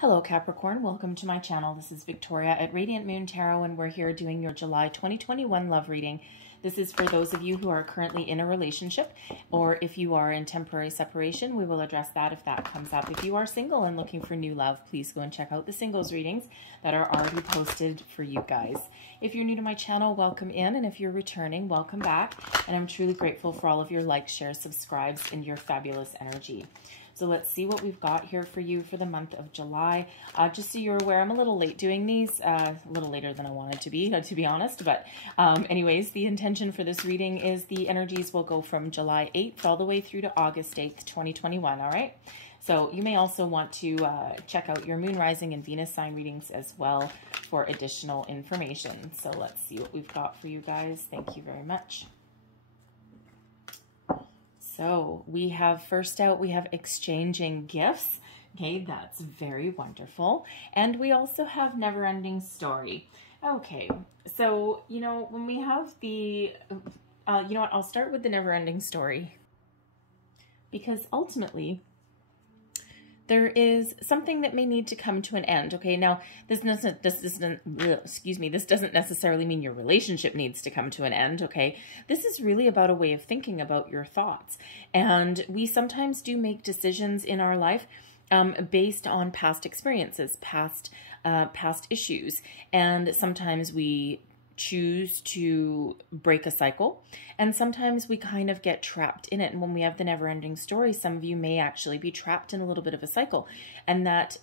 Hello Capricorn, welcome to my channel. This is Victoria at Radiant Moon Tarot, and we're here doing your July 2021 love reading. This is for those of you who are currently in a relationship, or if you are in temporary separation, we will address that if that comes up. If you are single and looking for new love, please go and check out the singles readings that are already posted for you guys. If you're new to my channel, welcome in, and if you're returning, welcome back. And I'm truly grateful for all of your likes, shares, subscribes, and your fabulous energy. So let's see what we've got here for you for the month of July. Just so you're aware, I'm a little late doing these, a little later than I wanted to be honest. But anyways, the intention for this reading is the energies will go from July 8th all the way through to August 8th, 2021, all right? So you may also want to check out your Moon, Rising, and Venus sign readings as well for additional information. So let's see what we've got for you guys. Thank you very much. So we have, first out, we have exchanging gifts. Okay, that's very wonderful. And we also have never-ending story. Okay, so, you know, when we have the, you know what, I'll start with the never-ending story. Because ultimately, there is something that may need to come to an end. Okay, now this doesn't necessarily mean your relationship needs to come to an end. Okay, this is really about a way of thinking about your thoughts, and we sometimes do make decisions in our life based on past experiences, past issues, and sometimes we choose to break a cycle, and sometimes we kind of get trapped in it. And when we have the never-ending story, some of you may actually be trapped in a little bit of a cycle, and that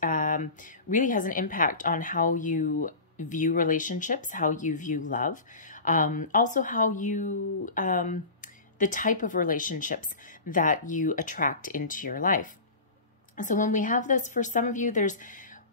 really has an impact on how you view relationships, how you view love, also how you the type of relationships that you attract into your life. So when we have this, for some of you, there's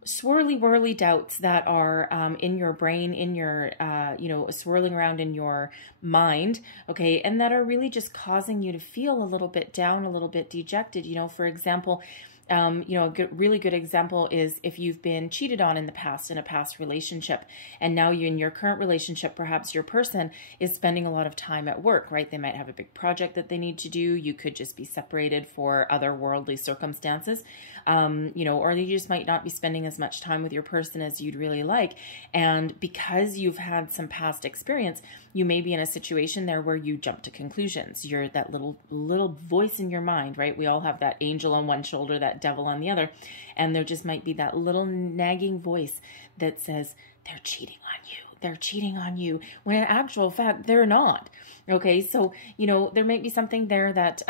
swirly whirly doubts that are in your brain, in your, you know, swirling around in your mind, okay, and that are really just causing you to feel a little bit down, a little bit dejected. You know, for example, you know, a really good example is if you've been cheated on in the past, in a past relationship, and now you in your current relationship, perhaps your person is spending a lot of time at work, right? They might have a big project that they need to do. You could just be separated for other worldly circumstances, you know, or you just might not be spending as much time with your person as you'd really like. And because you've had some past experience, you may be in a situation there where you jump to conclusions. You're that little voice in your mind, right? We all have that angel on one shoulder, that devil on the other, and there just might be that little nagging voice that says, they're cheating on you. They're cheating on you, when in actual fact, they're not. Okay, so, you know, there might be something there that,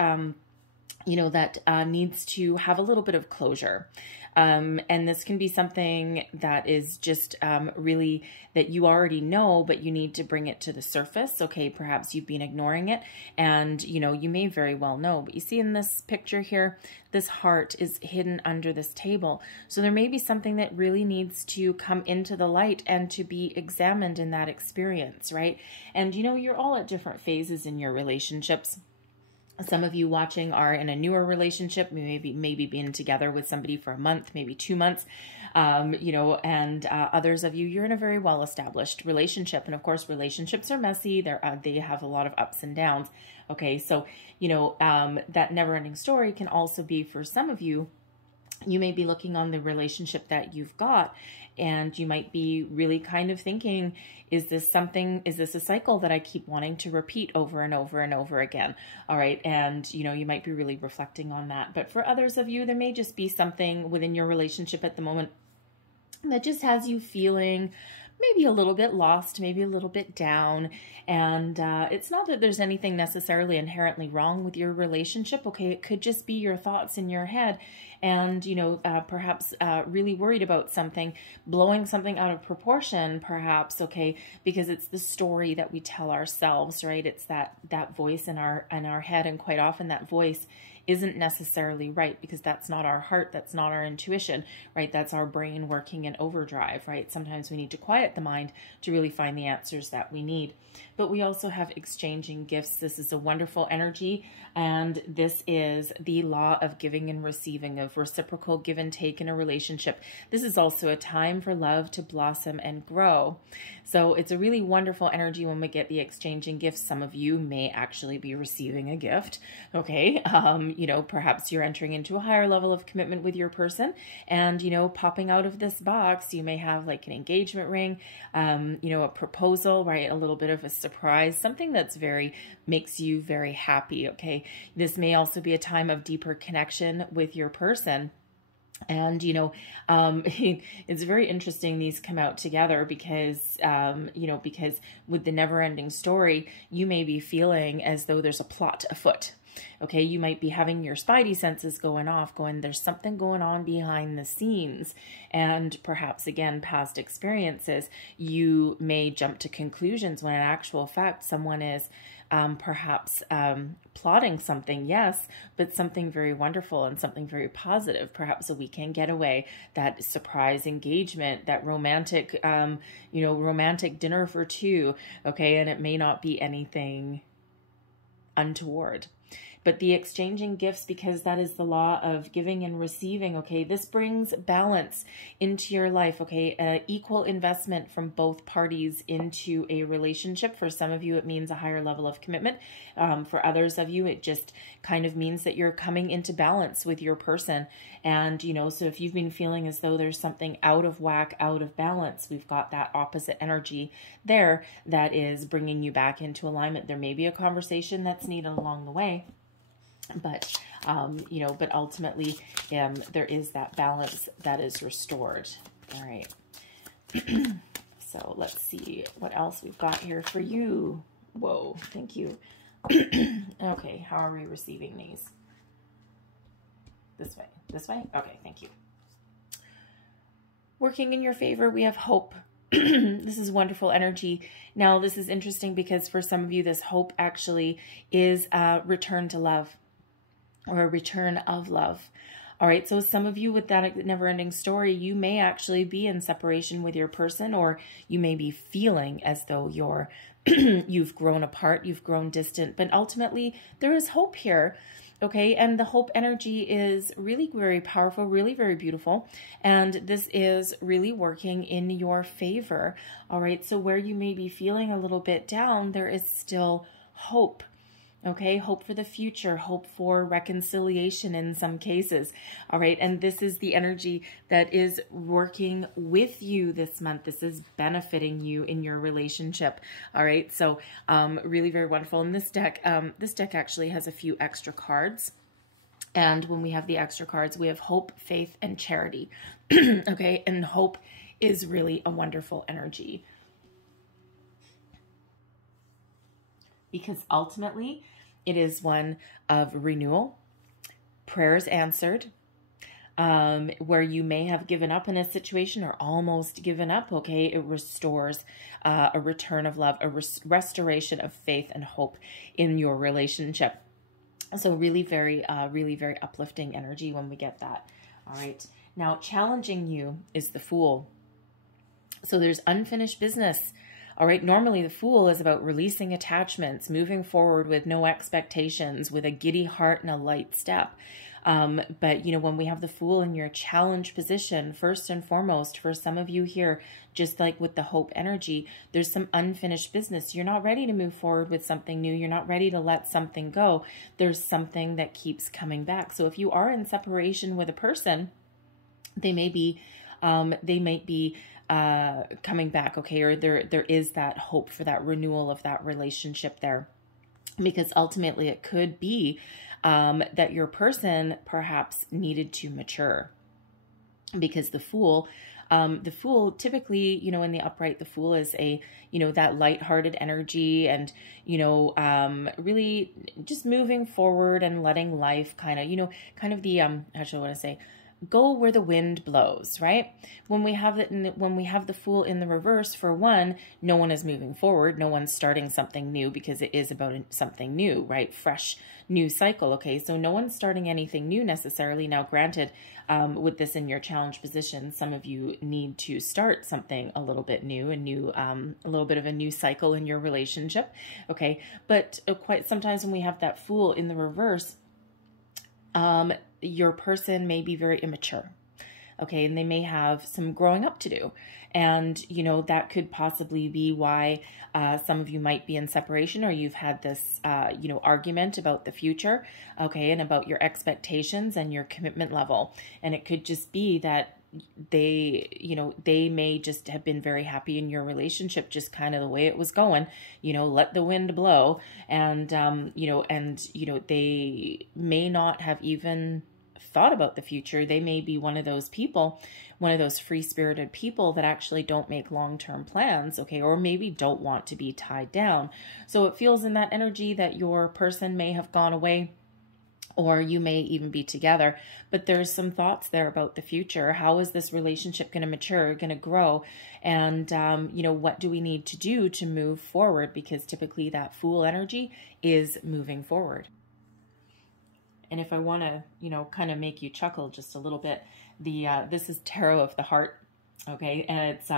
you know, that needs to have a little bit of closure. And this can be something that is just really that you already know, but you need to bring it to the surface. Okay, perhaps you've been ignoring it, and, you know, you may very well know. But you see in this picture here, this heart is hidden under this table. So there may be something that really needs to come into the light and to be examined in that experience, right? And, you know, you're all at different phases in your relationships. Some of you watching are in a newer relationship, maybe being together with somebody for a month, maybe 2 months, you know, and others of you, you're in a very well-established relationship. And of course, relationships are messy. They have a lot of ups and downs. Okay, so, you know, that never-ending story can also be, for some of you, you may be looking on the relationship that you've got, and you might be really kind of thinking, is this a cycle that I keep wanting to repeat over and over and over again? All right. And, you know, you might be really reflecting on that. But for others of you, there may just be something within your relationship at the moment that just has you feeling maybe a little bit lost, maybe a little bit down. And it's not that there's anything necessarily inherently wrong with your relationship. Okay, it could just be your thoughts in your head, and, you know, perhaps really worried about something, blowing something out of proportion, perhaps, okay, because it's the story that we tell ourselves, right? It's that voice in our head, and quite often that voice isn't necessarily right, because that's not our heart, that's not our intuition, right? That's our brain working in overdrive, right? Sometimes we need to quiet the mind to really find the answers that we need. But we also have exchanging gifts. This is a wonderful energy, and this is the law of giving and receiving, of reciprocal give and take in a relationship. This is also a time for love to blossom and grow. So it's a really wonderful energy when we get the exchanging gifts. Some of you may actually be receiving a gift, okay? You know, perhaps you're entering into a higher level of commitment with your person, and, you know, popping out of this box, you may have like an engagement ring, you know, a proposal, right? A little bit of a surprise, something that's makes you very happy. Okay. This may also be a time of deeper connection with your person. And, you know, it's very interesting these come out together because, you know, because with the never-ending story, you may be feeling as though there's a plot afoot. Okay, you might be having your spidey senses going off, there's something going on behind the scenes. And perhaps, again, past experiences, you may jump to conclusions when in actual fact someone is perhaps plotting something, yes, but something very wonderful and something very positive, perhaps a weekend getaway, that surprise engagement, that romantic, you know, romantic dinner for two, okay, and it may not be anything untoward. But the exchanging gifts, because that is the law of giving and receiving, okay, this brings balance into your life, okay, equal investment from both parties into a relationship. For some of you, it means a higher level of commitment. For others of you, it just kind of means that you're coming into balance with your person. And, you know, so if you've been feeling as though there's something out of whack, out of balance, we've got that opposite energy there that is bringing you back into alignment. There may be a conversation that's needed along the way. But, you know, but ultimately, there is that balance that is restored. All right. So let's see what else we've got here for you. Whoa, thank you. Okay, how are we receiving these? This way. This way? Okay, thank you. Working in your favor, we have hope. This is wonderful energy. Now, this is interesting because for some of you, this hope actually is a return to love, or a return of love. All right, so some of you with that never-ending story, you may actually be in separation with your person, or you may be feeling as though you're you've grown apart, you've grown distant, but ultimately there is hope here. Okay, and the hope energy is really very powerful, really very beautiful, and this is really working in your favor. All right, so where you may be feeling a little bit down, there is still hope. Okay, hope for the future, hope for reconciliation in some cases. All right, and this is the energy that is working with you this month. This is benefiting you in your relationship. All right, so really very wonderful. And this deck actually has a few extra cards. And when we have the extra cards, we have hope, faith, and charity. Okay, and hope is really a wonderful energy. Because ultimately, it is one of renewal, prayers answered, where you may have given up in a situation or almost given up, okay? It restores a return of love, a restoration of faith and hope in your relationship. So really very uplifting energy when we get that. All right. Now, challenging you is the Fool. So there's unfinished business. All right, normally the Fool is about releasing attachments, moving forward with no expectations, with a giddy heart and a light step. But, you know, when we have the Fool in your challenge position, first and foremost, for some of you here, just like with the hope energy, there's some unfinished business. You're not ready to move forward with something new. You're not ready to let something go. There's something that keeps coming back. So if you are in separation with a person, they might be coming back, okay, or there is that hope for that renewal of that relationship there, because ultimately it could be that your person perhaps needed to mature, because the Fool typically, you know, in the upright, the Fool is a, you know, that lighthearted energy and, you know, really just moving forward and letting life kind of, you know, kind of the, actually I want to say, go where the wind blows, right? When we have the Fool in the reverse, for one, no one is moving forward. No one's starting something new, because it is about something new, right? Fresh, new cycle. Okay, so no one's starting anything new necessarily. Now, granted, with this in your challenge position, some of you need to start something a little bit new, a little bit of a new cycle in your relationship. Okay, but quite sometimes when we have that Fool in the reverse, your person may be very immature. Okay. And they may have some growing up to do. And, you know, that could possibly be why some of you might be in separation, or you've had this, you know, argument about the future, okay, and about your expectations and your commitment level. And it could just be that they, you know, they may just have been very happy in your relationship, just kind of the way it was going, you know, let the wind blow. And, you know, they may not have even thought about the future. They may be one of those people, one of those free-spirited people that actually don't make long-term plans, okay, or maybe don't want to be tied down. So it feels in that energy that your person may have gone away, or you may even be together, but there's some thoughts there about the future. How is this relationship going to mature, going to grow? And, you know, what do we need to do to move forward? Because typically that Fool energy is moving forward. And if I want to, you know, kind of make you chuckle just a little bit, this is Tarot of the Heart, okay? And it's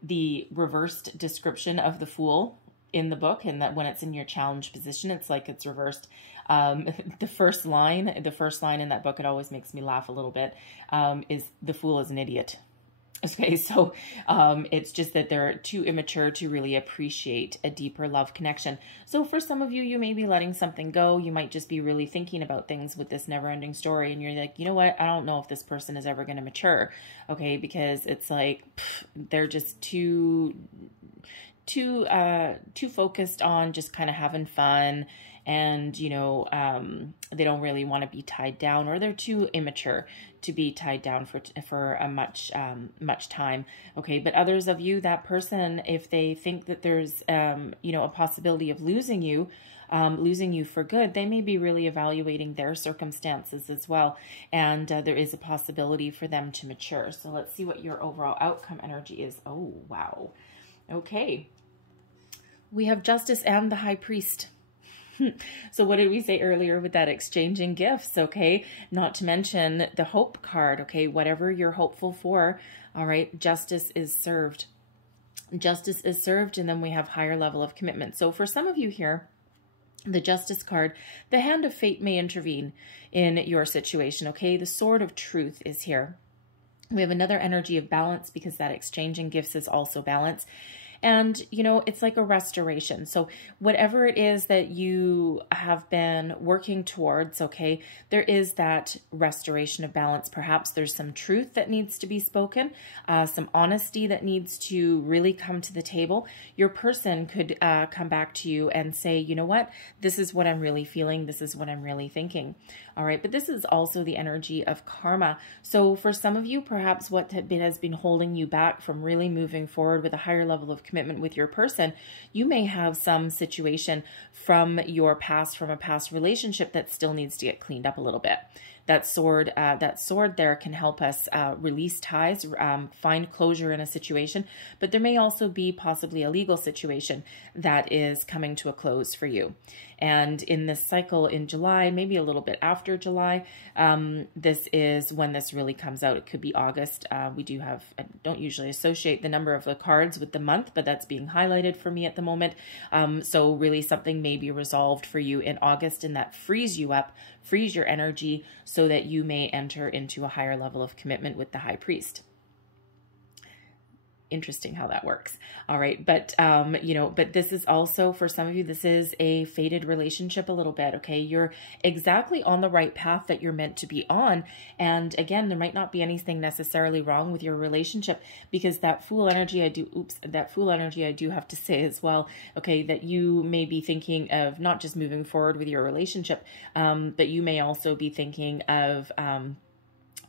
the reversed description of the Fool in the book, and that when it's in your challenge position, it's like it's reversed. The first line in that book, it always makes me laugh a little bit, is the Fool is an idiot. Okay, so it's just that they're too immature to really appreciate a deeper love connection. So for some of you, you may be letting something go. You might just be really thinking about things with this never-ending story, and you're like, you know what? I don't know if this person is ever going to mature, okay? Because it's like they're just too focused on just kind of having fun, and, you know, they don't really want to be tied down, or they're too immature to be tied down for a much time. Okay. But others of you, that person, if they think that there's, you know, a possibility of losing you for good, they may be really evaluating their circumstances as well. And there is a possibility for them to mature. So let's see what your overall outcome energy is. Oh, wow. Okay. We have Justice and the High Priest. So what did we say earlier with that exchanging gifts? Okay. Not to mention the Hope card. Okay. Whatever you're hopeful for. All right. Justice is served. Justice is served. And then we have higher level of commitment. So for some of you here, the Justice card, the hand of fate may intervene in your situation. Okay. The Sword of Truth is here. We have another energy of balance, because that exchanging gifts is also balance. And, you know, it's like a restoration. So whatever it is that you have been working towards, okay, there is that restoration of balance. Perhaps there's some truth that needs to be spoken, some honesty that needs to really come to the table. Your person could come back to you and say, you know what, this is what I'm really feeling. This is what I'm really thinking. All right. But this is also the energy of karma. So for some of you, perhaps what has been holding you back from really moving forward with a higher level of commitment with your person, you may have some situation from your past, from a past relationship, that still needs to get cleaned up a little bit. That sword there can help us release ties, find closure in a situation, but there may also be possibly a legal situation that is coming to a close for you. And in this cycle in July, maybe a little bit after July, this is when this really comes out. It could be August. I don't usually associate the number of the cards with the month, but that's being highlighted for me at the moment. So really something may be resolved for you in August, and that frees you up, frees your energy, so that you may enter into a higher level of commitment with the High Priest. Interesting how that works. All right. But, you know, but this is also, for some of you, this is a fated relationship a little bit. Okay. You're exactly on the right path that you're meant to be on. And again, there might not be anything necessarily wrong with your relationship, because that Fool energy, I do have to say as well, okay, that you may be thinking of not just moving forward with your relationship, but you may also be thinking of,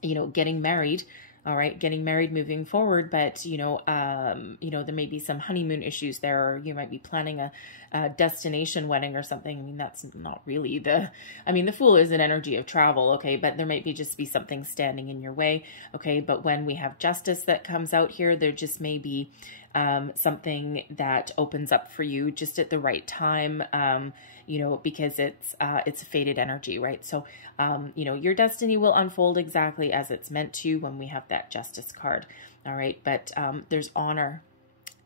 you know, getting married. All right, getting married, moving forward, but, you know, there may be some honeymoon issues there, or you might be planning a destination wedding or something. I mean, that's not really the Fool is an energy of travel, okay, but there might just be something standing in your way, okay, but when we have Justice that comes out here, there just may be something that opens up for you just at the right time, you know, because it's a fated energy, right? So, you know, your destiny will unfold exactly as it's meant to when we have that Justice card. All right. But there's honor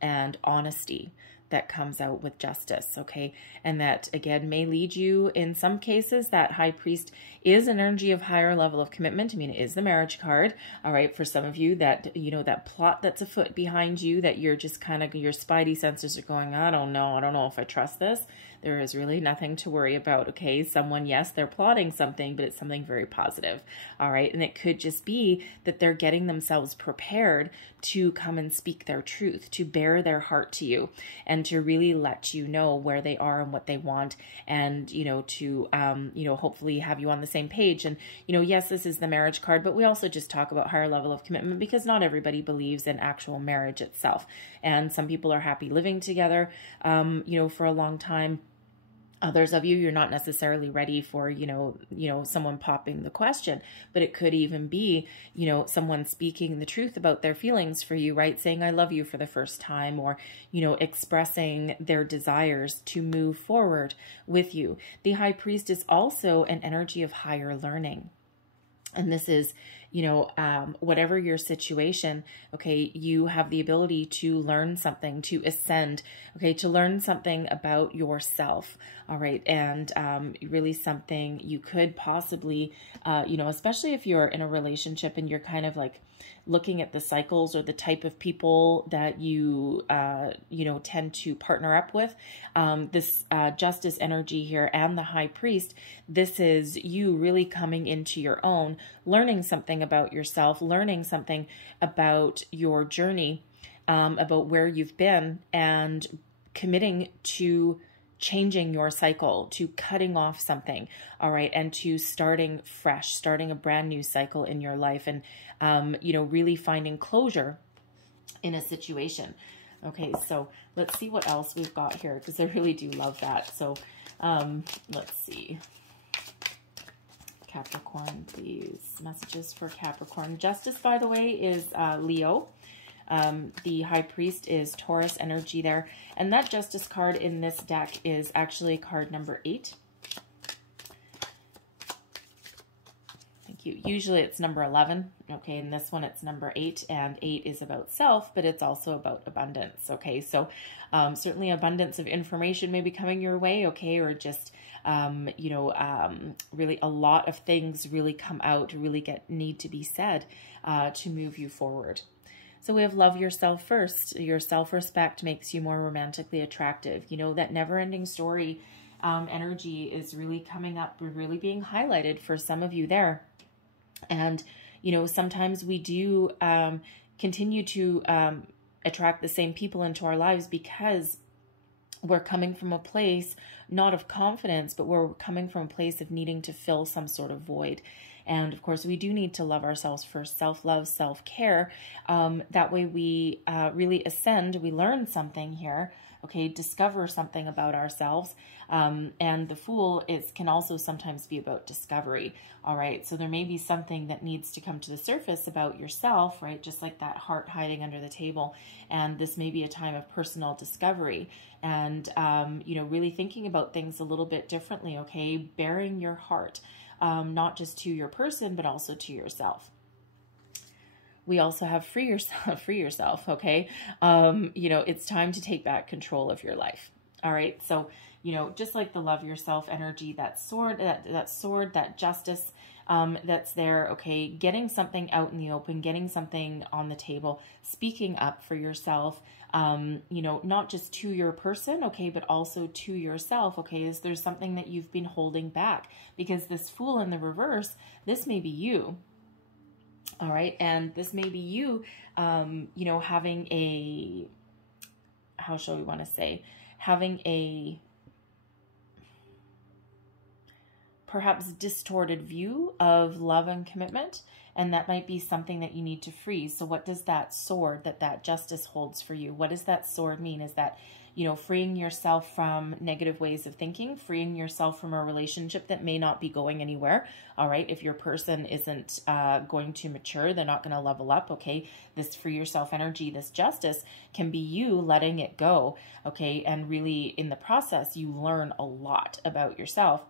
and honesty that comes out with justice, okay? And that, again, may lead you, in some cases, that high priest is an energy of higher level of commitment. I mean, it is the marriage card, all right? For some of you, that, you know, that plot that's afoot behind you, that you're just kind of, your spidey senses are going, I don't know if I trust this. There is really nothing to worry about, okay? Someone, yes, they're plotting something, but it's something very positive, all right? And it could just be that they're getting themselves prepared to come and speak their truth, to bare their heart to you, and to really let you know where they are and what they want, and, you know, to, you know, hopefully have you on the same page. And, you know, yes, this is the marriage card, but we also just talk about higher level of commitment because not everybody believes in actual marriage itself. And some people are happy living together, you know, for a long time. Others of you, you're not necessarily ready for, you know, someone popping the question, but it could even be, you know, someone speaking the truth about their feelings for you, right? Saying, I love you for the first time, or, you know, expressing their desires to move forward with you. The high priest is also an energy of higher learning. And this is, you know, whatever your situation, okay, you have the ability to learn something, to ascend, okay, to learn something about yourself, all right, and really something you could possibly, you know, especially if you're in a relationship and you're kind of like looking at the cycles or the type of people that you, you know, tend to partner up with, this justice energy here and the high priest, this is you really coming into your own, learning something about yourself, learning something about your journey, about where you've been, and committing to changing your cycle, to cutting off something, all right, and to starting fresh, starting a brand new cycle in your life, and, you know, really finding closure in a situation. Okay, so let's see what else we've got here, because I really do love that. So let's see. Capricorn, please. Messages for Capricorn. Justice, by the way, is Leo. The high priest is Taurus energy there. And that justice card in this deck is actually card number 8. Thank you. Usually it's number 11. Okay, in this one it's number 8, and 8 is about self, but it's also about abundance. Okay, so certainly abundance of information may be coming your way, okay, or just you know, really a lot of things really come out, really need to be said to move you forward. So we have love yourself first. Your self-respect makes you more romantically attractive. You know, that never-ending story energy is really coming up, really being highlighted for some of you there. And, you know, sometimes we do continue to attract the same people into our lives because we're coming from a place not of confidence, but we're coming from a place of needing to fill some sort of void. And of course, we do need to love ourselves first, self-love, self-care. That way we really ascend, we learn something here, okay, discover something about ourselves. And the Fool can also sometimes be about discovery, all right? So there may be something that needs to come to the surface about yourself, right? Just like that heart hiding under the table. And this may be a time of personal discovery and, you know, really thinking about things a little bit differently, okay? Bearing your heart, not just to your person, but also to yourself. We also have free yourself, okay? You know, it's time to take back control of your life. All right. So, you know, just like the love yourself energy, that sword, that justice, that's there. Okay. Getting something out in the open, getting something on the table, speaking up for yourself, you know, not just to your person, okay, but also to yourself, okay, is there's something that you've been holding back, because this Fool in the reverse, this may be you. All right. And this may be you, you know, having a, how shall we want to say, having a perhaps distorted view of love and commitment. And that might be something that you need to freeze. So what does that sword, that justice holds for you? What does that sword mean? Is that, you know, freeing yourself from negative ways of thinking, freeing yourself from a relationship that may not be going anywhere. All right. If your person isn't going to mature, they're not going to level up. Okay. This free yourself energy, this justice can be you letting it go. Okay. And really in the process, you learn a lot about yourself.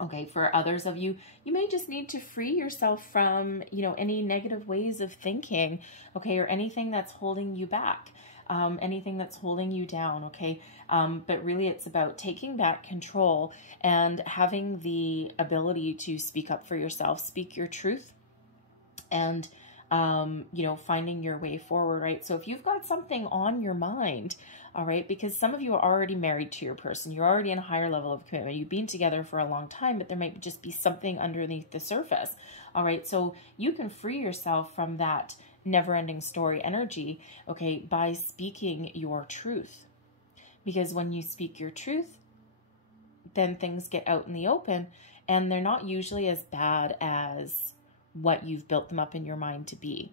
Okay, for others of you, you may just need to free yourself from, any negative ways of thinking, okay, or anything that's holding you back, anything that's holding you down, okay? But really it's about taking back control and having the ability to speak up for yourself, speak your truth, and finding your way forward, right? So if you've got something on your mind, all right, because some of you are already married to your person, you're already in a higher level of commitment, you've been together for a long time, but there might just be something underneath the surface, all right? So you can free yourself from that never-ending story energy, okay, by speaking your truth. Because when you speak your truth, then things get out in the open, and they're not usually as bad as what you've built them up in your mind to be.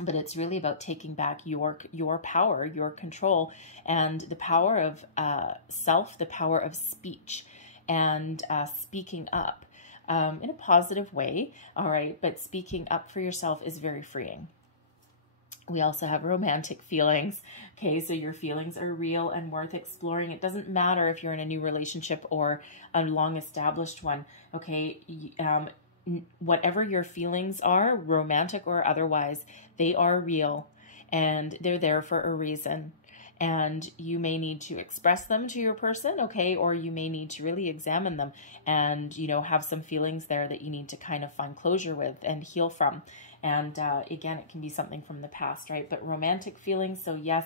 But it's really about taking back your power, your control, and the power of self, the power of speech, and speaking up in a positive way, all right? But speaking up for yourself is very freeing. We also have romantic feelings, okay? So your feelings are real and worth exploring. It doesn't matter if you're in a new relationship or a long-established one, okay? Whatever your feelings are, romantic or otherwise, they are real and they're there for a reason. And you may need to express them to your person, okay? Or you may need to really examine them and, have some feelings there that you need to kind of find closure with and heal from. And again, it can be something from the past, right? But romantic feelings, so yes,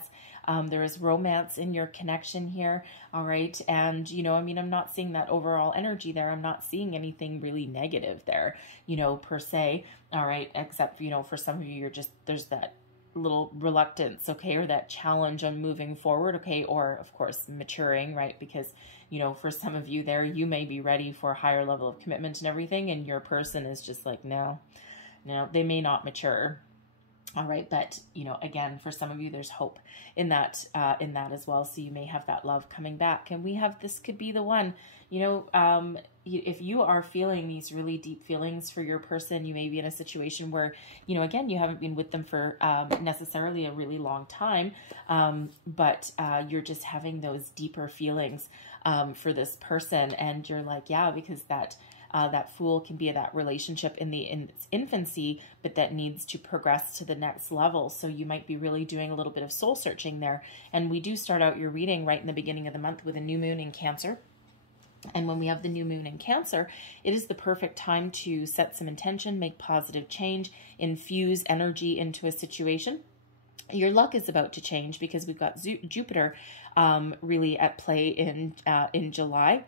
there is romance in your connection here, all right? And, I'm not seeing that overall energy there. I'm not seeing anything really negative there, per se, all right? Except, for some of you, there's that little reluctance, okay, or that challenge on moving forward, okay, or of course maturing, right? Because for some of you there, you may be ready for a higher level of commitment and everything, and your person is just like, no, they may not mature, all right? But again, for some of you, there's hope in that as well. So you may have that love coming back, and this could be the one. If you are feeling these really deep feelings for your person, you may be in a situation where, again, you haven't been with them for necessarily a really long time, but you're just having those deeper feelings for this person, and you're like, yeah, because that Fool can be that relationship in its infancy, but that needs to progress to the next level. So you might be really doing a little bit of soul searching there. And we do start out your reading right in the beginning of the month with a new moon in Cancer. And when we have the new moon in Cancer, it is the perfect time to set some intention, make positive change, infuse energy into a situation. Your luck is about to change because we've got Jupiter really at play in July.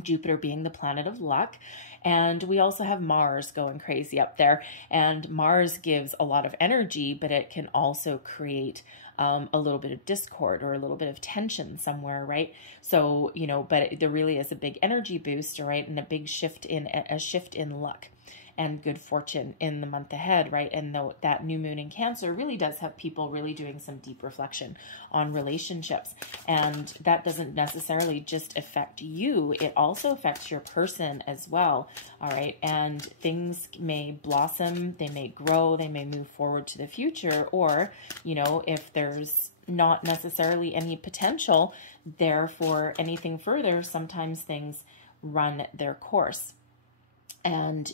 Jupiter being the planet of luck. And we also have Mars going crazy up there. And Mars gives a lot of energy, but it can also create a little bit of discord or a little bit of tension somewhere, right? So, but there really is a big energy boost, right? And a shift in luck and good fortune in the month ahead, right? And that new moon in Cancer really does have people really doing some deep reflection on relationships. And that doesn't necessarily just affect you. It also affects your person as well, all right? And things may blossom, they may grow, they may move forward to the future, or, if there's not necessarily any potential there for anything further, sometimes things run their course. And,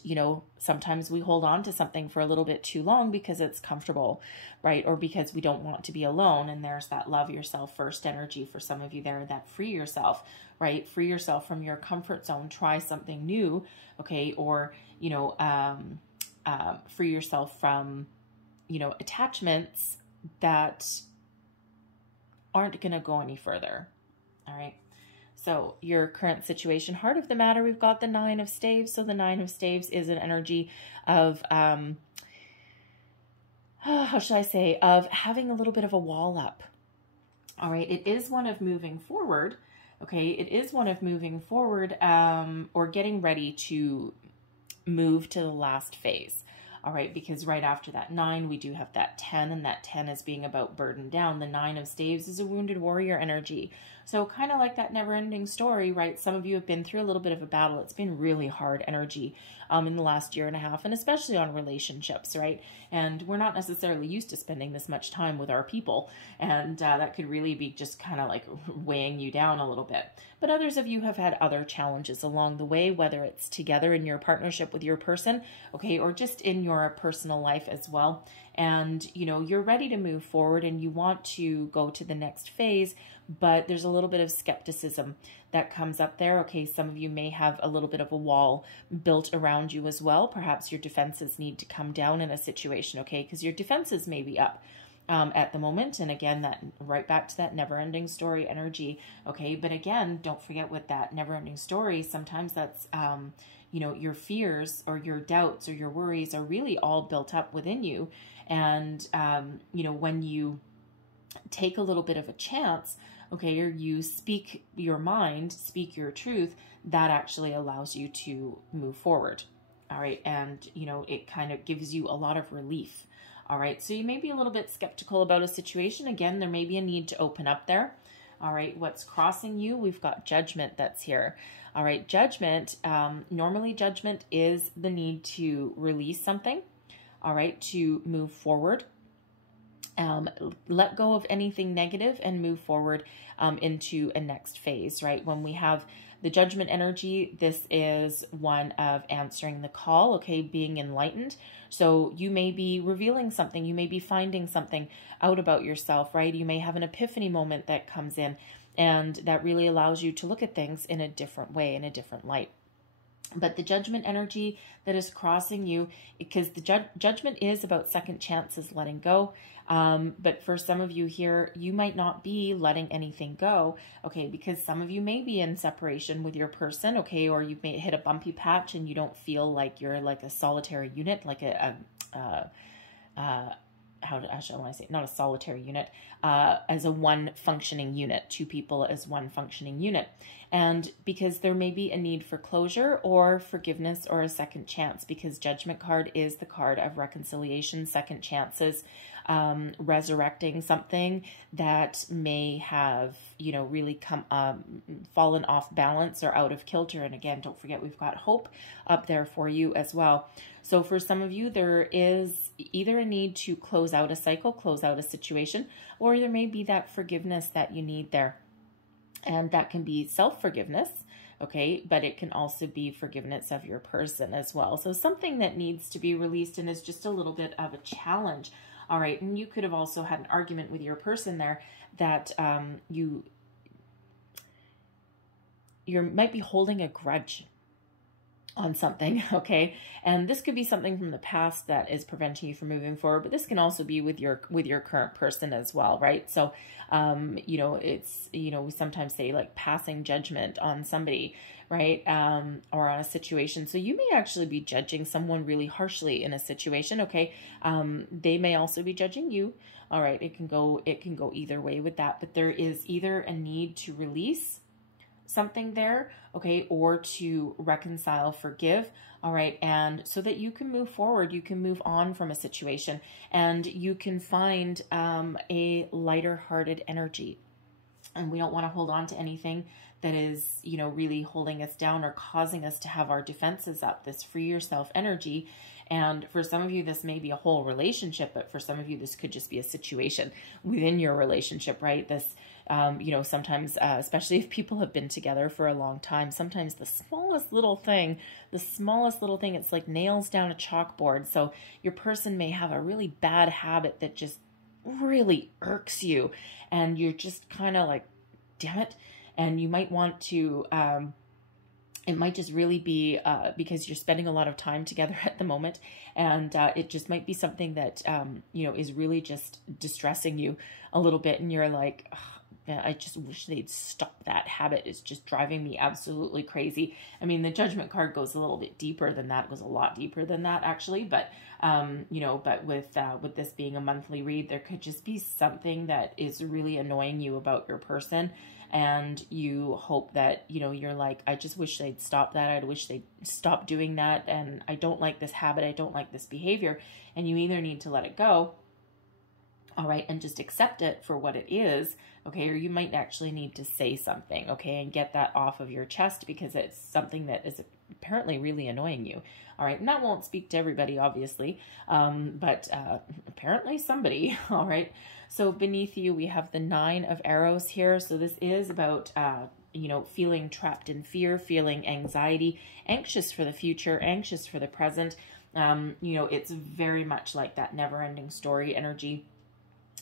sometimes we hold on to something for a little bit too long because it's comfortable, right? Or because we don't want to be alone. And there's that love yourself first energy for some of you there, that free yourself, right? Free yourself from your comfort zone, try something new, okay? Or, free yourself from, attachments that aren't going to go any further, all right? So your current situation, heart of the matter, we've got the Nine of Staves. So the Nine of Staves is an energy of, how should I say, of having a little bit of a wall up. All right. It is one of moving forward. Okay. It is one of moving forward, or getting ready to move to the last phase. All right, because right after that 9, we do have that 10, and that 10 is being about burdened down. The 9 of Staves is a wounded warrior energy. So kind of like that never-ending story, right? Some of you have been through a little bit of a battle. It's been really hard energy in the last year and a half, and especially on relationships, right? And we're not necessarily used to spending this much time with our people, and that could really be just kind of like weighing you down a little bit. But others of you have had other challenges along the way, whether it's together in your partnership with your person, okay, or just in your personal life as well. And, you know, you're ready to move forward and you want to go to the next phase, but there's a little bit of skepticism that comes up there. Okay, some of you may have a little bit of a wall built around you as well. Perhaps your defenses need to come down in a situation, okay, because your defenses may be up at the moment. And again, that right back to that never-ending story energy, okay? But again, don't forget with that never-ending story, sometimes that's, you know, your fears or your doubts or your worries are really all built up within you. And, you know, when you take a little bit of a chance, okay, or you speak your mind, speak your truth, that actually allows you to move forward. All right. And, you know, it kind of gives you a lot of relief. All right. So you may be a little bit skeptical about a situation. Again, there may be a need to open up there. All right. What's crossing you? We've got judgment that's here. All right. Judgment. Normally judgment is the need to release something. All right. To move forward. Let go of anything negative and move forward into a next phase, right? When we have the judgment energy, this is one of answering the call, okay, being enlightened. So you may be revealing something, you may be finding something out about yourself, right? You may have an epiphany moment that comes in, and that really allows you to look at things in a different way, in a different light. But the judgment energy that is crossing you, because the judgment is about second chances, letting go. But for some of you here, you might not be letting anything go, okay, because some of you may be in separation with your person, okay, or you may hit a bumpy patch and you don't feel like you're like a solitary unit, like how should I say it? Not a solitary unit, as a one functioning unit, two people as one functioning unit. And because there may be a need for closure or forgiveness or a second chance, because judgment card is the card of reconciliation, second chances, resurrecting something that may have, you know, really come, fallen off balance or out of kilter. And again, don't forget, we've got hope up there for you as well. So for some of you, there is either a need to close out a cycle, close out a situation, or there may be that forgiveness that you need there. And that can be self-forgiveness, okay, but it can also be forgiveness of your person as well. So something that needs to be released and is just a little bit of a challenge. All right, and you could have also had an argument with your person there that you might be holding a grudge on something, okay? And this could be something from the past that is preventing you from moving forward, but this can also be with your current person as well, right? So, you know, it's, you know, we sometimes say like passing judgment on somebody, right? Or on a situation. So you may actually be judging someone really harshly in a situation, okay? They may also be judging you. All right, it can go either way with that, but there is either a need to release something there, okay, or to reconcile, forgive, all right, and so that you can move forward, you can move on from a situation, and you can find a lighter-hearted energy. And we don't want to hold on to anything that is, you know, really holding us down or causing us to have our defenses up, this free yourself energy. And for some of you, this may be a whole relationship, but for some of you, this could just be a situation within your relationship, right? This, you know, sometimes, especially if people have been together for a long time, sometimes the smallest little thing, it's like nails down a chalkboard. So your person may have a really bad habit that just really irks you, and you're just kind of like, damn it. And you might want to, it might just really be because you're spending a lot of time together at the moment, and it just might be something that, you know, is really just distressing you a little bit, and you're like, oh, man, I just wish they'd stop that habit. It's just driving me absolutely crazy. I mean, the judgment card goes a little bit deeper than that. It goes a lot deeper than that, actually, but, you know, but with this being a monthly read, there could just be something that is really annoying you about your person. And you hope that, you know, you're like, I just wish they'd stop that. I wish they'd stop doing that. And I don't like this habit. I don't like this behavior. And you either need to let it go, all right, and just accept it for what it is, okay, or you might actually need to say something, okay, and get that off of your chest, because it's something that is apparently really annoying you. All right, and that won't speak to everybody, obviously, but apparently somebody. All right, so beneath you, we have the 9 of Arrows here. So this is about, you know, feeling trapped in fear, feeling anxiety, anxious for the future, anxious for the present. You know, it's very much like that never-ending story energy,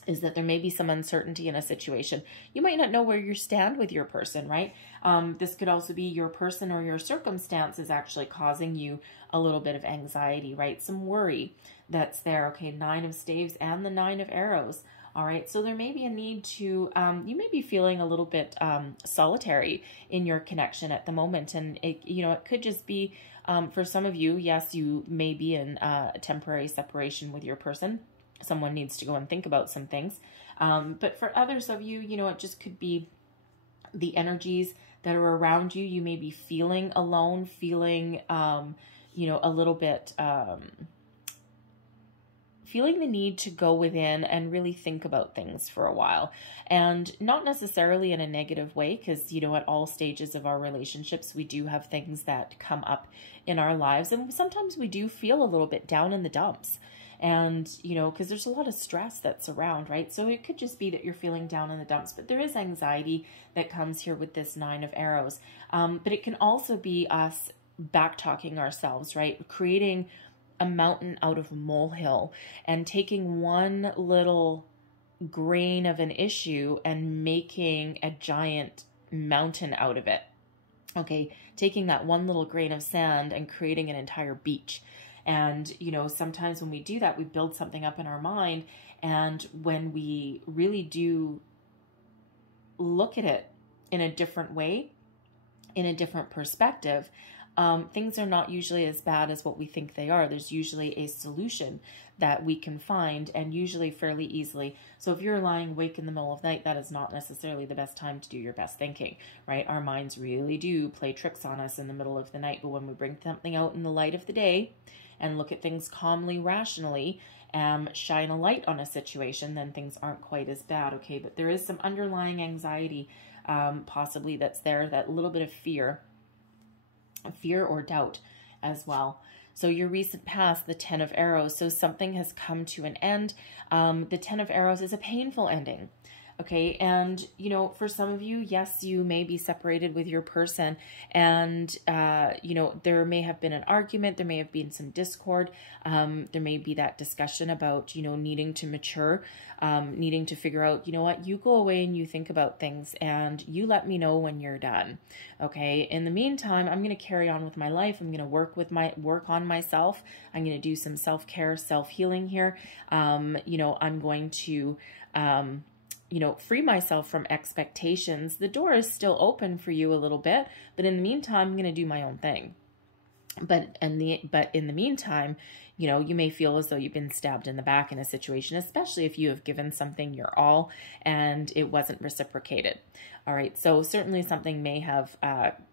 is that there may be some uncertainty in a situation. You might not know where you stand with your person, right? This could also be your person or your circumstances actually causing you a little bit of anxiety, right? Some worry that's there. Okay, 9 of Staves and the 9 of Arrows. All right, so there may be a need to, you may be feeling a little bit solitary in your connection at the moment. And, you know, it could just be, for some of you, yes, you may be in a temporary separation with your person. Someone needs to go and think about some things. But for others of you, you know, it just could be the energies that are around you. You may be feeling alone, feeling, you know, a little bit, feeling the need to go within and really think about things for a while, and not necessarily in a negative way, because, you know, at all stages of our relationships, we do have things that come up in our lives, and sometimes we do feel a little bit down in the dumps. And, you know, because there's a lot of stress that's around, right? So it could just be that you're feeling down in the dumps, but there is anxiety that comes here with this 9 of Arrows. But it can also be us back-talking ourselves, right? Creating a mountain out of a molehill and taking one little grain of an issue and making a giant mountain out of it. Okay, taking that one little grain of sand and creating an entire beach. And, you know, sometimes when we do that, we build something up in our mind. And when we really do look at it in a different way, in a different perspective, things are not usually as bad as what we think they are. There's usually a solution that we can find, and usually fairly easily. So if you're lying awake in the middle of the night, that is not necessarily the best time to do your best thinking, right? Our minds really do play tricks on us in the middle of the night. But when we bring something out in the light of the day and look at things calmly, rationally, shine a light on a situation, then things aren't quite as bad, okay? But there is some underlying anxiety possibly that's there, that little bit of fear or doubt as well. So your recent past, the 10 of Arrows, so something has come to an end. The 10 of Arrows is a painful ending. Okay, and, you know, for some of you, yes, you may be separated with your person, and, you know, there may have been an argument, there may have been some discord, there may be that discussion about, you know, needing to mature, needing to figure out, you know what, you go away and you think about things, and you let me know when you're done, okay? In the meantime, I'm going to carry on with my life, I'm going to work on myself, I'm going to do some self-care, self-healing here, you know, I'm going to, you know, free myself from expectations. The door is still open for you a little bit, but in the meantime, I'm going to do my own thing. But in the meantime, you know, you may feel as though you've been stabbed in the back in a situation, especially if you have given something your all and it wasn't reciprocated. All right. So certainly something may have,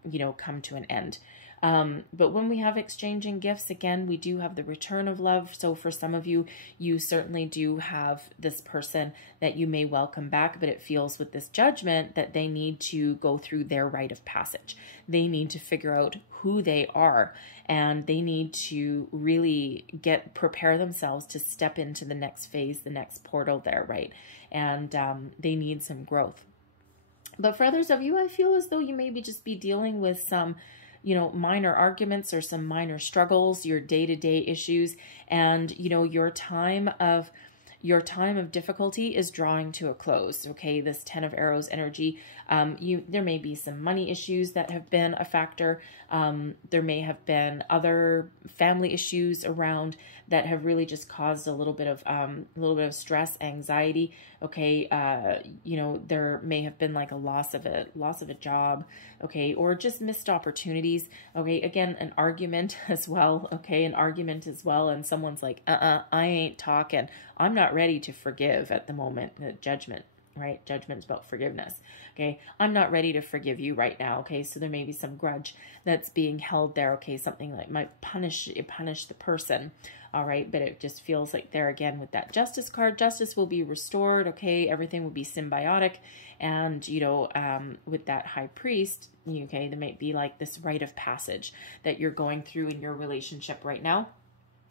you know, come to an end. But when we have exchanging gifts, again, we do have the return of love. So for some of you, you certainly do have this person that you may welcome back, but it feels with this judgment that they need to go through their rite of passage. They need to figure out who they are, and they need to really prepare themselves to step into the next phase, the next portal there, right? And they need some growth. But for others of you, I feel as though you maybe just be dealing with some, you know, minor arguments or some minor struggles, your day-to-day issues, and, you know, your time of difficulty is drawing to a close. Okay, this 10 of Arrows energy, there may be some money issues that have been a factor. There may have been other family issues around that have really just caused a little bit of stress, anxiety. Okay, you know, there may have been like a loss of a job. Okay, or just missed opportunities. Okay, again, an argument as well. Okay, an argument as well, and someone's like, I ain't talking. I'm not ready to forgive at the moment. Judgment. right? Judgment's about forgiveness. Okay. I'm not ready to forgive you right now. Okay. So there may be some grudge that's being held there. Okay. Something that might punish the person. All right. But it just feels like there again with that Justice card, justice will be restored. Okay. Everything will be symbiotic. And, you know, with that High Priest, okay, there might be like this rite of passage that you're going through in your relationship right now.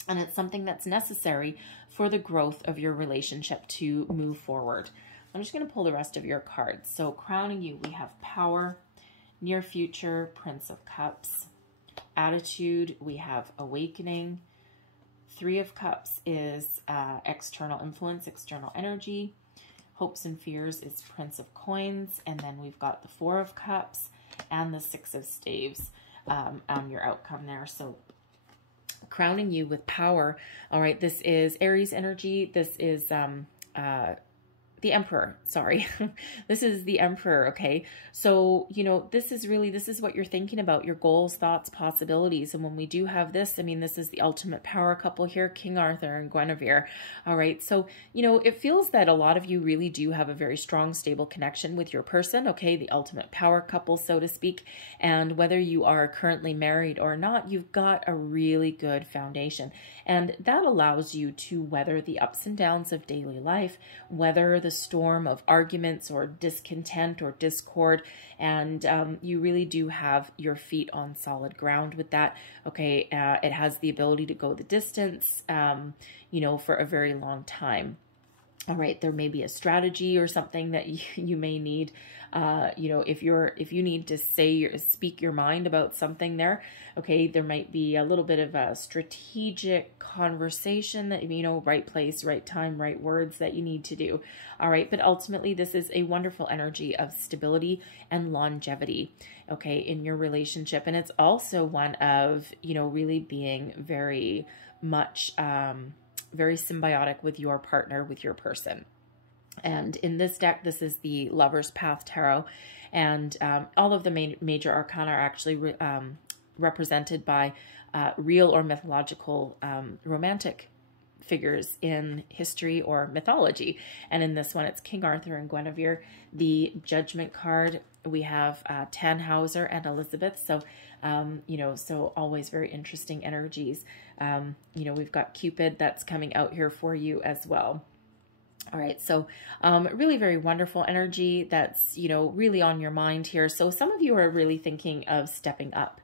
And it's something that's necessary for the growth of your relationship to move forward. I'm just going to pull the rest of your cards. So crowning you, we have Power, Near Future, Prince of Cups. Attitude, we have Awakening. Three of Cups is external influence, external energy. Hopes and Fears is Prince of Coins. And then we've got the Four of Cups and the Six of Staves on your outcome there. So crowning you with Power. All right, this is Aries energy. This is the Emperor, sorry. This is the Emperor, okay? So, you know, this is what you're thinking about, your goals, thoughts, possibilities. And when we do have this, I mean, this is the ultimate power couple here, King Arthur and Guinevere. All right, so, you know, it feels that a lot of you really do have a very strong, stable connection with your person, okay? The ultimate power couple, so to speak. And whether you are currently married or not, you've got a really good foundation. And that allows you to weather the ups and downs of daily life, weather the storm of arguments or discontent or discord, and you really do have your feet on solid ground with that. Okay, it has the ability to go the distance, you know, for a very long time. All right, there may be a strategy or something that you may need. You know, if you need to speak your mind about something there, okay, there might be a little bit of a strategic conversation that, you know, right place, right time, right words that you need to do. All right, but ultimately this is a wonderful energy of stability and longevity, okay, in your relationship. And it's also one of, you know, really being very much, very symbiotic with your partner, with your person. And in this deck, this is the Lover's Path Tarot, and all of the major arcana are actually represented by real or mythological romantic figures in history or mythology. And in this one, it's King Arthur and Guinevere. The Judgment card, we have Tannhauser and Elizabeth. So, you know, so always very interesting energies. You know, we've got Cupid that's coming out here for you as well. All right, so really very wonderful energy that's, you know, really on your mind here. So some of you are really thinking of stepping up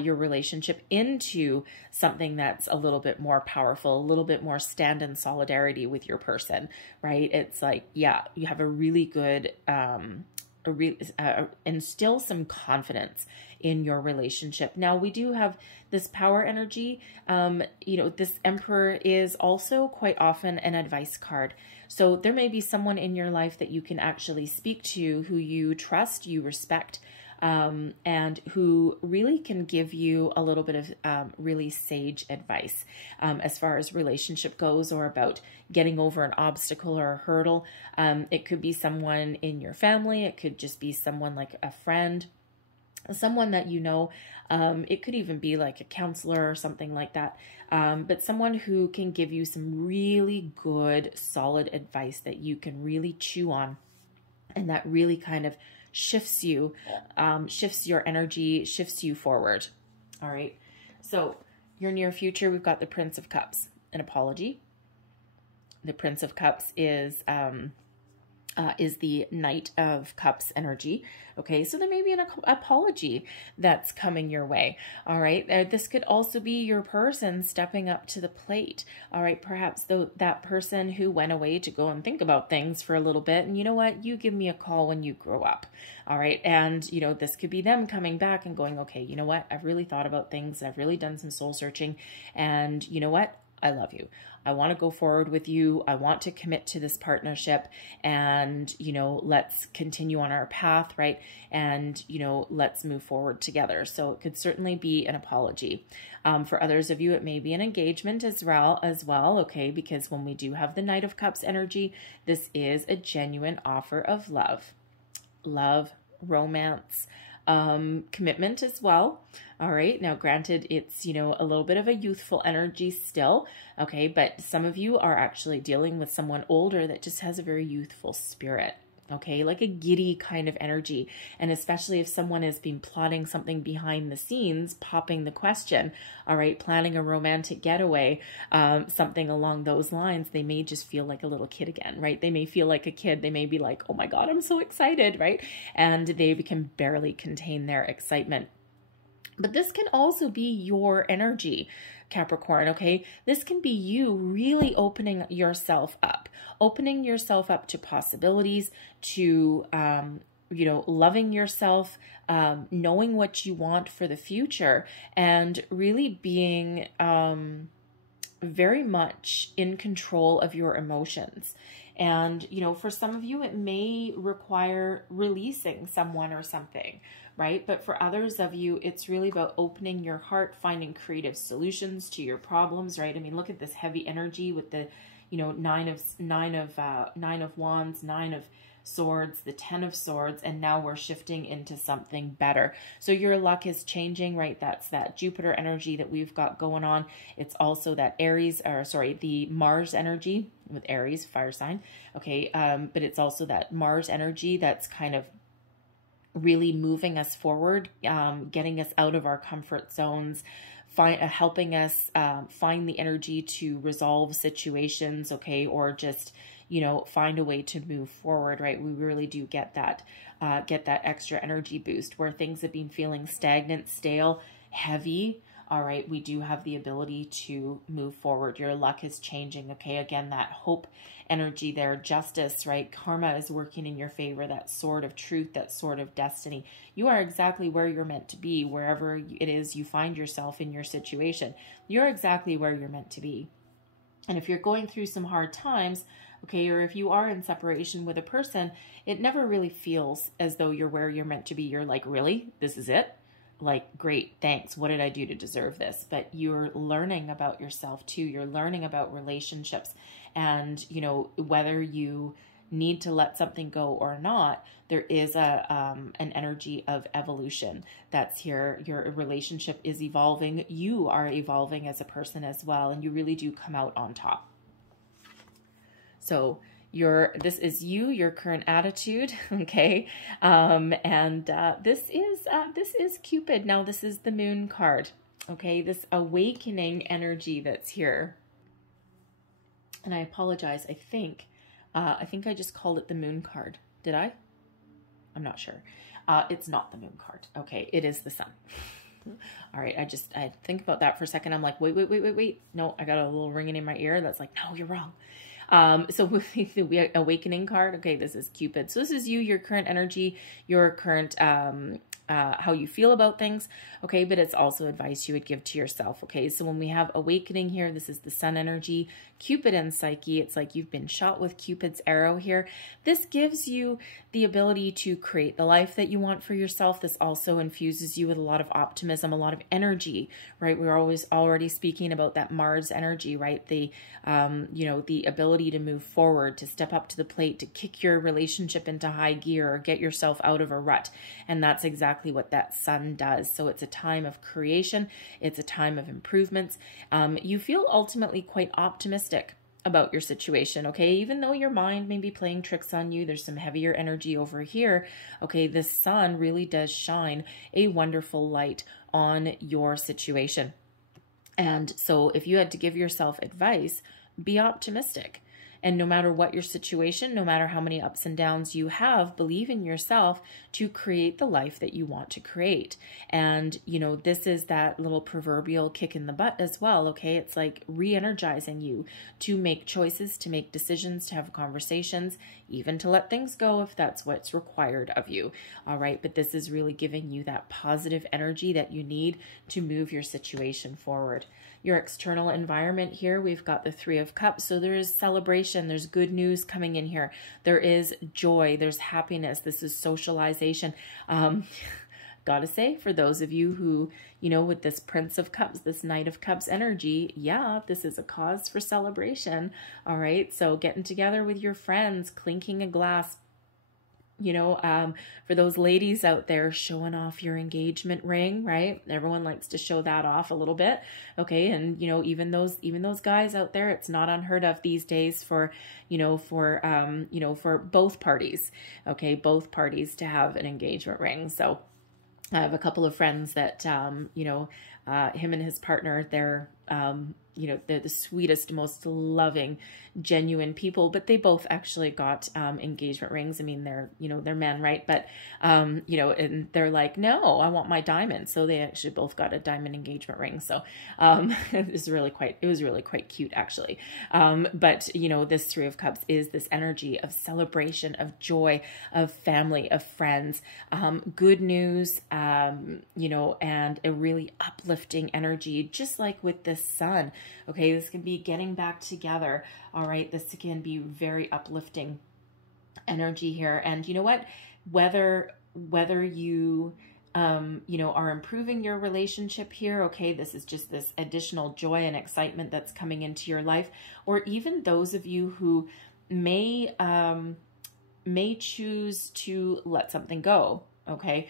your relationship into something that's a little bit more powerful, a little bit more stand in solidarity with your person, right? It's like, yeah, you have a really good, instill some confidence in your relationship. Now, we do have this power energy. You know, this Emperor is also quite often an advice card. So there may be someone in your life that you can actually speak to who you trust, you respect, and who really can give you a little bit of really sage advice as far as relationship goes, or about getting over an obstacle or a hurdle. It could be someone in your family. It could just be someone like a friend, someone that you know. It could even be like a counselor or something like that. But someone who can give you some really good, solid advice that you can really chew on, and that really kind of shifts you, shifts your energy, shifts you forward. All right. So your near future, we've got the Prince of Cups, an apology. The Prince of Cups is the Knight of Cups energy. Okay, so there may be an apology that's coming your way. All right, this could also be your person stepping up to the plate. All right, perhaps that person who went away to go and think about things for a little bit, and you know what, you give me a call when you grow up. All right, and you know, this could be them coming back and going, okay, you know what, I've really thought about things, I've really done some soul searching, and you know what, I love you. I want to go forward with you. I want to commit to this partnership, and, you know, let's continue on our path, right? And, you know, let's move forward together. So it could certainly be an apology. For others of you, it may be an engagement as well, okay? Because when we do have the Knight of Cups energy, this is a genuine offer of love, romance, commitment as well. All right. Now, granted, it's, you know, a little bit of a youthful energy still. Okay. But some of you are actually dealing with someone older that just has a very youthful spirit. okay, like a giddy kind of energy. And especially if someone has been plotting something behind the scenes, popping the question, all right, planning a romantic getaway, something along those lines, they may just feel like a little kid again, right? They may feel like a kid. They may be like, oh my God, I'm so excited, right? And they can barely contain their excitement. But this can also be your energy, Capricorn, okay? This can be you really opening yourself up to possibilities, to, you know, loving yourself, knowing what you want for the future, and really being very much in control of your emotions. And, you know, for some of you, it may require releasing someone or something, right? But for others of you, it's really about opening your heart, finding creative solutions to your problems, right? I mean, look at this heavy energy with the, you know, nine of wands, 9 of swords, the 10 of swords, and now we're shifting into something better. So your luck is changing, right? That's that Jupiter energy that we've got going on. It's also that the Mars energy with Aries, fire sign. Okay. But it's also that Mars energy that's kind of really moving us forward, getting us out of our comfort zones, helping us find the energy to resolve situations, okay, or just, you know, find a way to move forward, right? We really do get that extra energy boost where things have been feeling stagnant, stale, heavy. All right, we do have the ability to move forward. Your luck is changing, okay? Again, that hope energy there, justice, right? Karma is working in your favor, that sword of truth, that sword of destiny. You are exactly where you're meant to be, wherever it is you find yourself in your situation. You're exactly where you're meant to be. And if you're going through some hard times, okay, or if you are in separation with a person, it never really feels as though you're where you're meant to be. You're like, really? This is it? Like, great, thanks. What did I do to deserve this? But you're learning about yourself too. You're learning about relationships, and, you know, whether you need to let something go or not, there is an energy of evolution that's here. Your relationship is evolving. You are evolving as a person as well, and you really do come out on top. So this is you, your current attitude, okay? This is Cupid. Now, this is the Moon card, okay? This awakening energy that's here. And I apologize. I think I just called it the Moon card. Did I? I'm not sure. It's not the Moon card. Okay, it is the Sun. All right, I think about that for a second. I'm like, wait. No, I got a little ringing in my ear. That's like, no, you're wrong. So with the awakening card, okay, this is Cupid. So this is you, your current energy, your current, how you feel about things, okay, but it's also advice you would give to yourself, okay? So when we have awakening here, this is the Sun energy, Cupid and Psyche, it's like you've been shot with Cupid's arrow here. This gives you the ability to create the life that you want for yourself. This also infuses you with a lot of optimism, a lot of energy, right? We're always already speaking about that Mars energy, right? The, you know, the ability to move forward, to step up to the plate, to kick your relationship into high gear or get yourself out of a rut. And that's exactly what that Sun does. So it's a time of creation. It's a time of improvements. You feel ultimately quite optimistic about your situation, okay? Even though your mind may be playing tricks on you, there's some heavier energy over here, okay? The Sun really does shine a wonderful light on your situation. And so if you had to give yourself advice, be optimistic. And no matter what your situation, no matter how many ups and downs you have, believe in yourself to create the life that you want to create. And, you know, this is that little proverbial kick in the butt as well, okay? It's like re-energizing you to make choices, to make decisions, to have conversations, even to let things go if that's what's required of you, all right? But this is really giving you that positive energy that you need to move your situation forward. Your external environment here, we've got the 3 of Cups. So there is celebration. There's good news coming in here. There is joy. There's happiness. This is socialization. Gotta say, for those of you who, you know, with this Prince of Cups, this Knight of Cups energy, yeah, this is a cause for celebration. All right. So getting together with your friends, clinking a glass, for those ladies out there showing off your engagement ring, right? Everyone likes to show that off a little bit. Okay. And, even those guys out there, it's not unheard of these days for both parties. Okay. Both parties to have an engagement ring. So I have a couple of friends that, him and his partner, they're the sweetest, most loving, genuine people, but they both actually got engagement rings. I mean, they're men, right? But, and they're like, no, I want my diamond. So they actually both got a diamond engagement ring. So it was really quite cute, actually. But, this Three of Cups is this energy of celebration, of joy, of family, of friends, good news, and a really uplifting energy, just like with the sun. Okay, this can be getting back together. All right, this can be very uplifting energy here. And you know what? Whether you are improving your relationship here, okay, this is just this additional joy and excitement that's coming into your life, or even those of you who may choose to let something go, okay,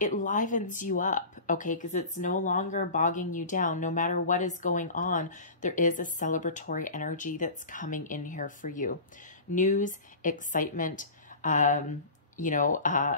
it livens you up, okay, because it's no longer bogging you down. No matter what is going on, there is a celebratory energy that's coming in here for you. News, excitement,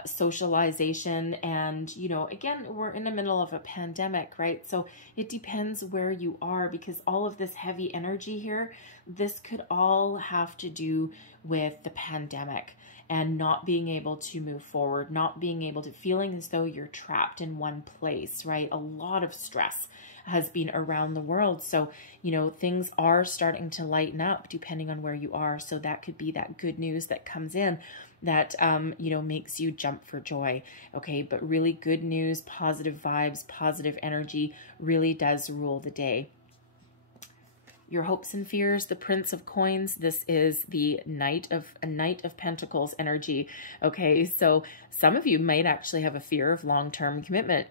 socialization, and, again, we're in the middle of a pandemic, right? So it depends where you are, because all of this heavy energy here, this could all have to do with the pandemic and not being able to move forward, not being able to, feeling as though you're trapped in one place, right? A lot of stress has been around the world. So, things are starting to lighten up depending on where you are. So that could be that good news that comes in that, makes you jump for joy. Okay. But really good news, positive vibes, positive energy really does rule the day. Your hopes and fears, the Prince of Coins. This is the Knight of Pentacles energy. Okay. So some of you might actually have a fear of long-term commitment,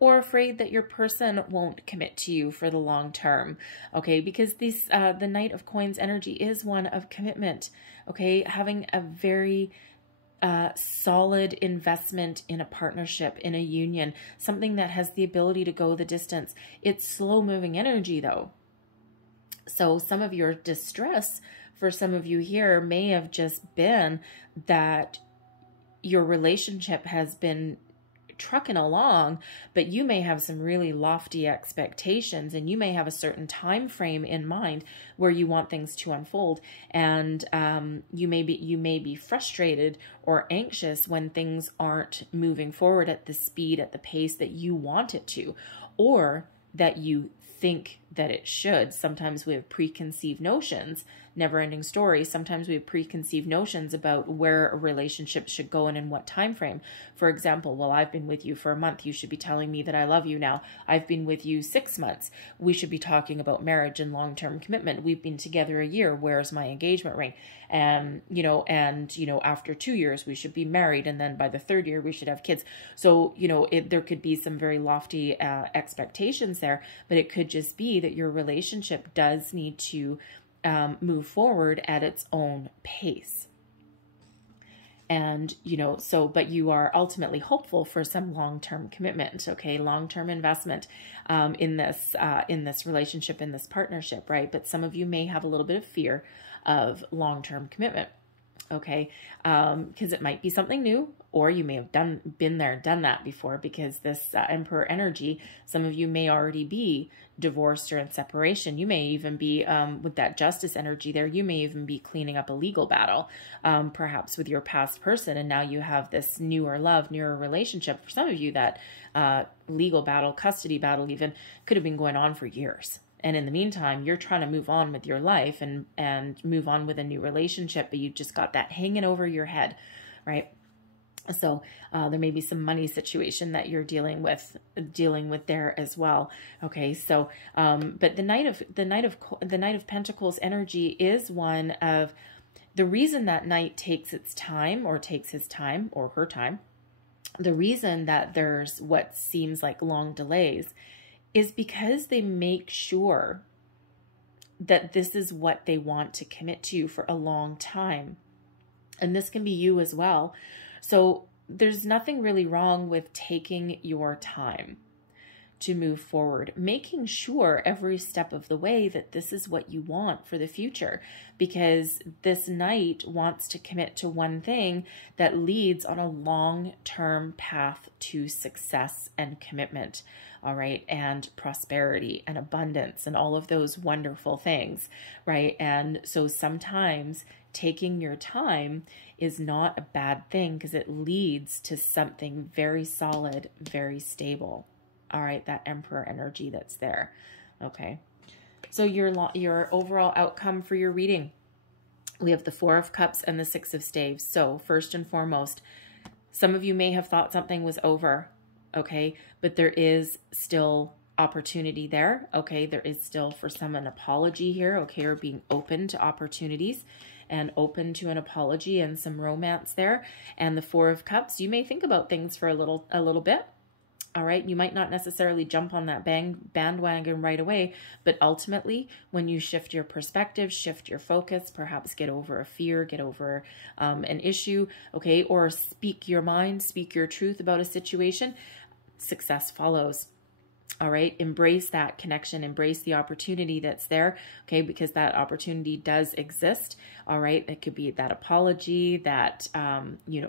or afraid that your person won't commit to you for the long term, okay? Because the Knight of Coins energy is one of commitment, okay? Having a very solid investment in a partnership, in a union, something that has the ability to go the distance. It's slow-moving energy, though. So some of your distress for some of you here may have just been that your relationship has been trucking along, but you may have some really lofty expectations, and you may have a certain time frame in mind where you want things to unfold, and you may be frustrated or anxious when things aren't moving forward at the speed, at the pace that you want it to, or that you think that it should. Sometimes we have preconceived notions, never-ending story. Sometimes we have preconceived notions about where a relationship should go and in what time frame. For example, well, I've been with you for a month. You should be telling me that I love you now. I've been with you 6 months. We should be talking about marriage and long-term commitment. We've been together a year. Where's my engagement ring? And after 2 years, we should be married. And then by the 3rd year, we should have kids. So, there could be some very lofty expectations there, but it could just be that your relationship does need to move forward at its own pace. And, but you are ultimately hopeful for some long-term commitment, okay? Long-term investment in this relationship, in this partnership, right? But some of you may have a little bit of fear of long-term commitment, okay? Because it might be something new, or you may have been there, done that before, because this Emperor energy, some of you may already be divorced or in separation. You may even be, with that Justice energy there, you may even be cleaning up a legal battle, perhaps with your past person, and now you have this newer relationship. For some of you, that legal battle, custody battle even, could have been going on for years. And in the meantime, you're trying to move on with your life and move on with a new relationship, but you've just got that hanging over your head, right? So there may be some money situation that you're dealing with there as well. Okay, so but the Knight of Pentacles energy is one of the reason that Knight takes his time or her time. The reason that there's what seems like long delays is because they make sure that this is what they want to commit to for a long time. And this can be you as well. So there's nothing really wrong with taking your time to move forward, making sure every step of the way that this is what you want for the future, because this Knight wants to commit to one thing that leads on a long-term path to success and commitment, all right, and prosperity and abundance and all of those wonderful things, right? And so sometimes taking your time is not a bad thing because it leads to something very solid, very stable. All right, that Emperor energy that's there. Okay, so your overall outcome for your reading, we have the Four of Cups and the Six of Staves. So first and foremost, some of you may have thought something was over, okay, but there is still opportunity there, okay? There is still for some an apology here, okay, or being open to opportunities and open to an apology and some romance there. And the Four of Cups, you may think about things for a little bit. All right, you might not necessarily jump on that bandwagon right away, but ultimately, when you shift your perspective, shift your focus, perhaps get over a fear, get over an issue, okay, or speak your mind, speak your truth about a situation, success follows. All right, embrace that connection, embrace the opportunity that's there, okay, because that opportunity does exist. All right, it could be that apology, that,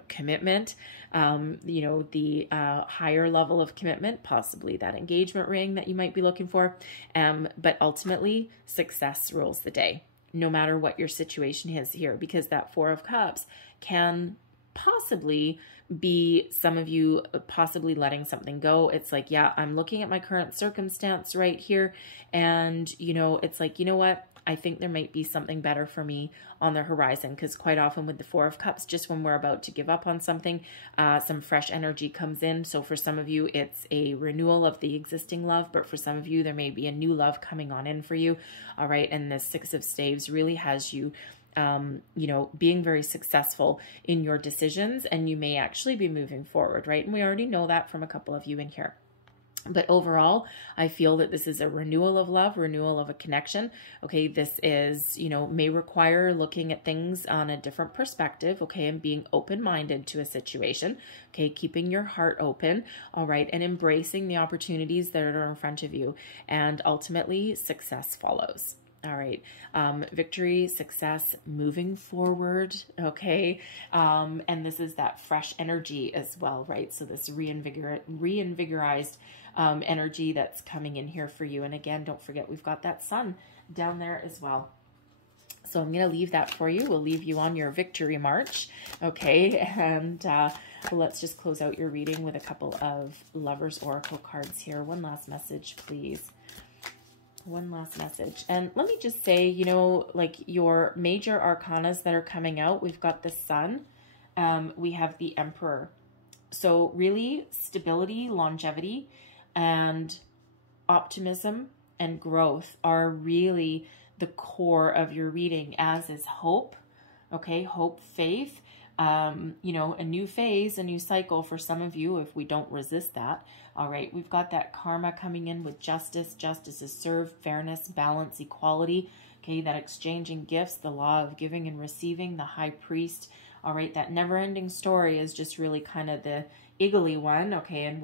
commitment, the higher level of commitment, possibly that engagement ring that you might be looking for. But ultimately, success rules the day, no matter what your situation is here, because that Four of Cups can possibly be some of you possibly letting something go. It's like, yeah, I'm looking at my current circumstance right here. And, it's like, you know what? I think there might be something better for me on the horizon, because quite often with the Four of Cups, just when we're about to give up on something, some fresh energy comes in. So for some of you, it's a renewal of the existing love, but for some of you, there may be a new love coming on in for you. All right. And the Six of Staves really has you being very successful in your decisions, and you may actually be moving forward, right? And we already know that from a couple of you in here. But overall, I feel that this is a renewal of love, renewal of a connection. Okay, this is, may require looking at things on a different perspective, okay, and being open-minded to a situation, okay, keeping your heart open, all right, and embracing the opportunities that are in front of you. And ultimately, success follows. All right. Victory, success, moving forward. Okay. And this is that fresh energy as well, right? So this reinvigorized energy that's coming in here for you. And again, don't forget, we've got that sun down there as well. So I'm going to leave that for you. We'll leave you on your victory march. Okay. And let's just close out your reading with a couple of Lovers Oracle cards here. One last message, please. One last message. And let me just say, like your major arcanas that are coming out, we've got the Sun, we have the Emperor. So really stability, longevity, and optimism and growth are really the core of your reading, as is hope. Okay, hope, faith, a new phase, a new cycle for some of you if we don't resist that. All right, we've got that karma coming in with justice. Justice is served, fairness, balance, equality. Okay, that exchanging gifts, the law of giving and receiving, the high priest. All right, that never-ending story is just really kind of the eagly one. Okay, and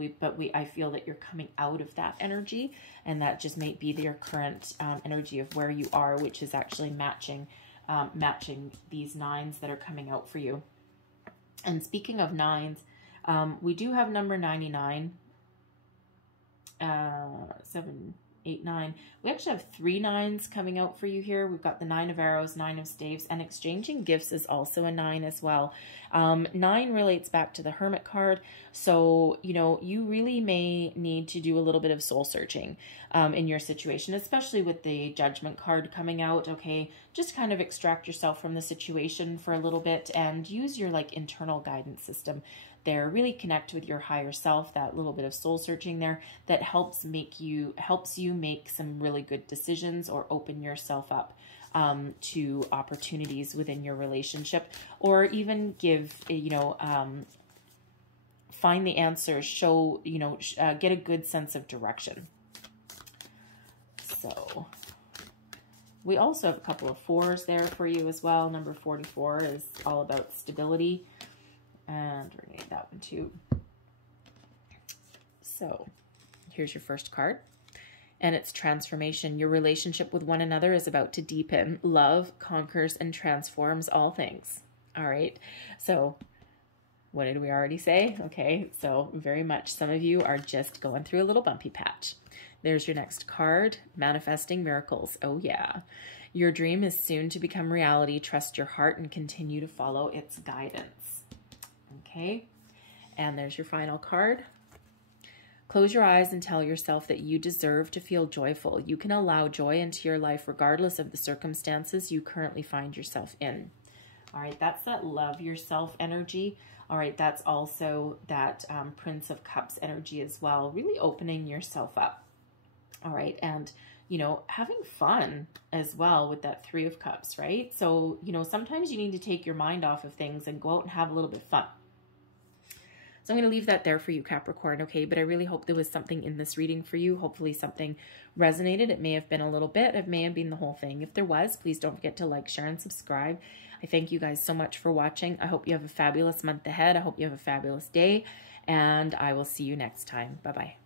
I feel that you're coming out of that energy, and that just may be your current energy of where you are, which is actually matching these nines that are coming out for you. And speaking of nines, we do have number 99, 7, 8, 9. We actually have 3 nines coming out for you here. We've got the 9 of Arrows, 9 of Staves, and exchanging gifts is also a 9 as well. 9 relates back to the Hermit card. So, you really may need to do a little bit of soul searching in your situation, especially with the Judgment card coming out. Okay, just kind of extract yourself from the situation for a little bit and use your internal guidance system there. Really connect with your higher self, that little bit of soul searching there that helps you make some really good decisions, or open yourself up to opportunities within your relationship, or even give, find the answers, show, get a good sense of direction. So We also have a couple of 4s there for you as well. Number 44 is all about stability. And we're going to need that one too. So here's your first card. And it's transformation. Your relationship with one another is about to deepen. Love conquers and transforms all things. All right. So what did we already say? Okay. So very much some of you are just going through a little bumpy patch. There's your next card, manifesting miracles. Oh yeah. Your dream is soon to become reality. Trust your heart and continue to follow its guidance. Okay. And there's your final card. Close your eyes and tell yourself that you deserve to feel joyful. You can allow joy into your life regardless of the circumstances you currently find yourself in. All right, that's that love yourself energy. All right, that's also that Prince of Cups energy as well, really opening yourself up. All right, and, you know, having fun as well with that 3 of Cups, right? So, you know, sometimes you need to take your mind off of things and go out and have a little bit of fun. So I'm going to leave that there for you, Capricorn, okay? But I really hope there was something in this reading for you. Hopefully something resonated. It may have been a little bit. It may have been the whole thing. If there was, please don't forget to like, share, and subscribe. I thank you guys so much for watching. I hope you have a fabulous month ahead. I hope you have a fabulous day. And I will see you next time. Bye-bye.